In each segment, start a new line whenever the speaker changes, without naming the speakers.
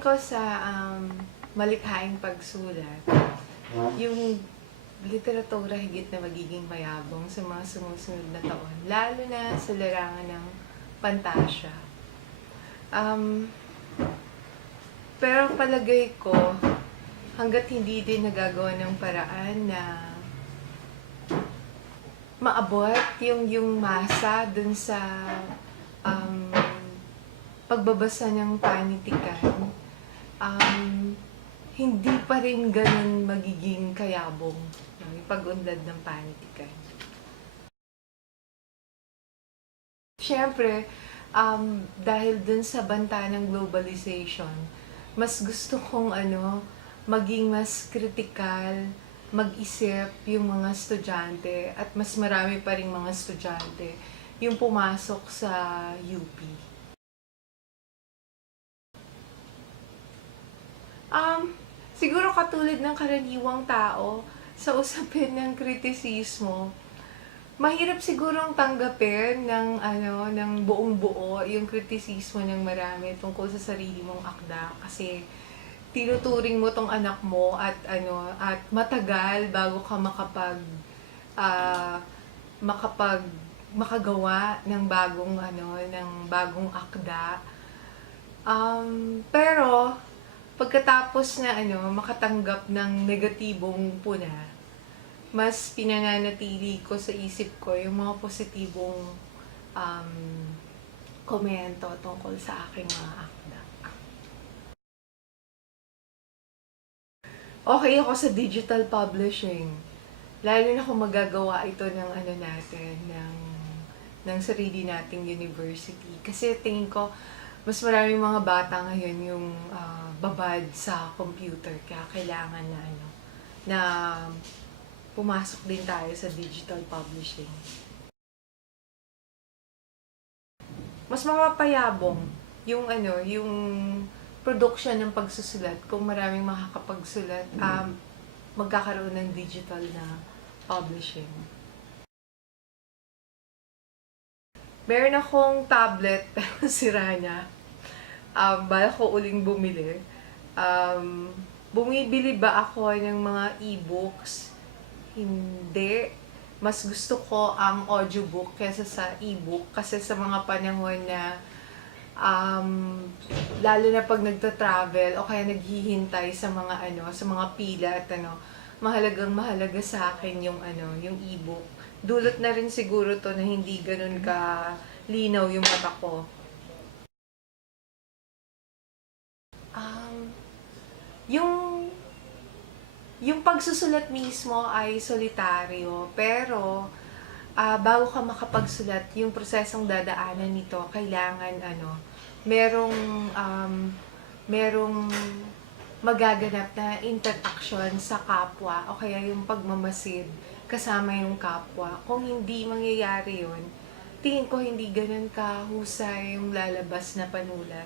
ko sa um, malikhaing pagsulat, yung literatura higit na magiging mayabong sa mga sumusunod na taon, lalo na sa larangan ng pantasya. Um, pero palagay ko, hanggat hindi din nagagawa ng paraan na maabot yung yung masa dun sa um, pagbabasa ng panitikan, um, hindi pa rin ganun magiging kayabong yung pag-unlad ng panitikan. Siyempre, um, dahil dun sa banta ng globalization, mas gusto kong ano, maging mas kritikal, mag-isip yung mga estudyante at mas marami pa rin mga estudyante yung pumasok sa UP. Um, siguro katulad ng karaniwang tao sa usapin ng kritisismo, mahirap sigurong tanggapin ng ano ng buong buo yung kritisismo ng marami tungkol sa sarili mong akda. Kasi tinuturing mo tong anak mo at ano at matagal bago ka makapag ah, makapag makagawa ng bagong ano ng bagong akda. Um, pero pagkatapos na ano makatanggap ng negatibong puna mas pinananatili ko sa isip ko yung mga positibong um, komento tungkol sa aking mga akda. Okay ako sa digital publishing. Lalo na kung magagawa ito ng ano natin, ng, ng sarili nating university. Kasi tingin ko, mas maraming mga bata ngayon yung ah, babad sa computer. Kaya kailangan na ano, na pumasok din tayo sa digital publishing. Mas mapapayabong yung ano, yung production ng pagsusulat kung maraming makakapagsulat, um, magkakaroon ng digital na publishing. Meron akong tablet, pero sira na. Um, bala ko uling bumili. Um, bumibili ba ako ng mga e-books? Hindi. Mas gusto ko ang audiobook kaysa sa e-book kasi sa mga panahon na um, lalo na pag nagta-travel o kaya naghihintay sa mga ano, sa mga pila at ano, mahalagang mahalaga sa akin yung ano, yung e-book. Dulot na rin siguro to na hindi ganun ka linaw yung mata ko. Um, yung yung pagsusulat mismo ay solitaryo, pero ah, bago ka makapagsulat, yung prosesong dadaanan nito, kailangan ano, merong um, merong magaganap na interaction sa kapwa o kaya yung pagmamasid kasama yung kapwa. Kung hindi mangyayari yun, tingin ko hindi ganun kahusay yung lalabas na panulat.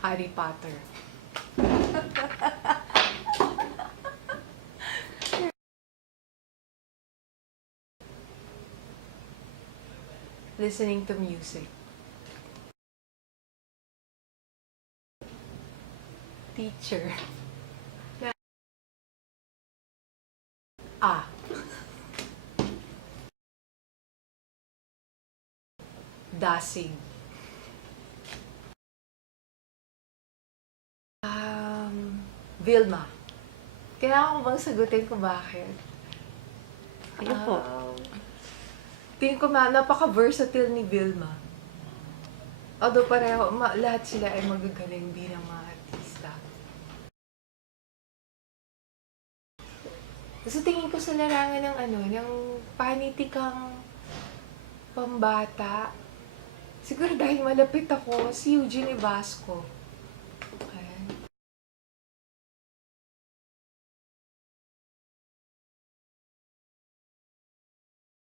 Harry Potter. Listening to music. Teacher. Ah. Dasig. Um, Vilma. Kailangan ko bang sagutin kung bakit?
Ano po?
Um, tingin ko ma, napaka-versatile ni Vilma. Although pareho, ma, lahat sila ay magagaling bilang mga artista. Kasi tingin ko sa larangan ng ano, ng panitikang pambata. Siguro dahil malapit ako, si Eugenie Vasco.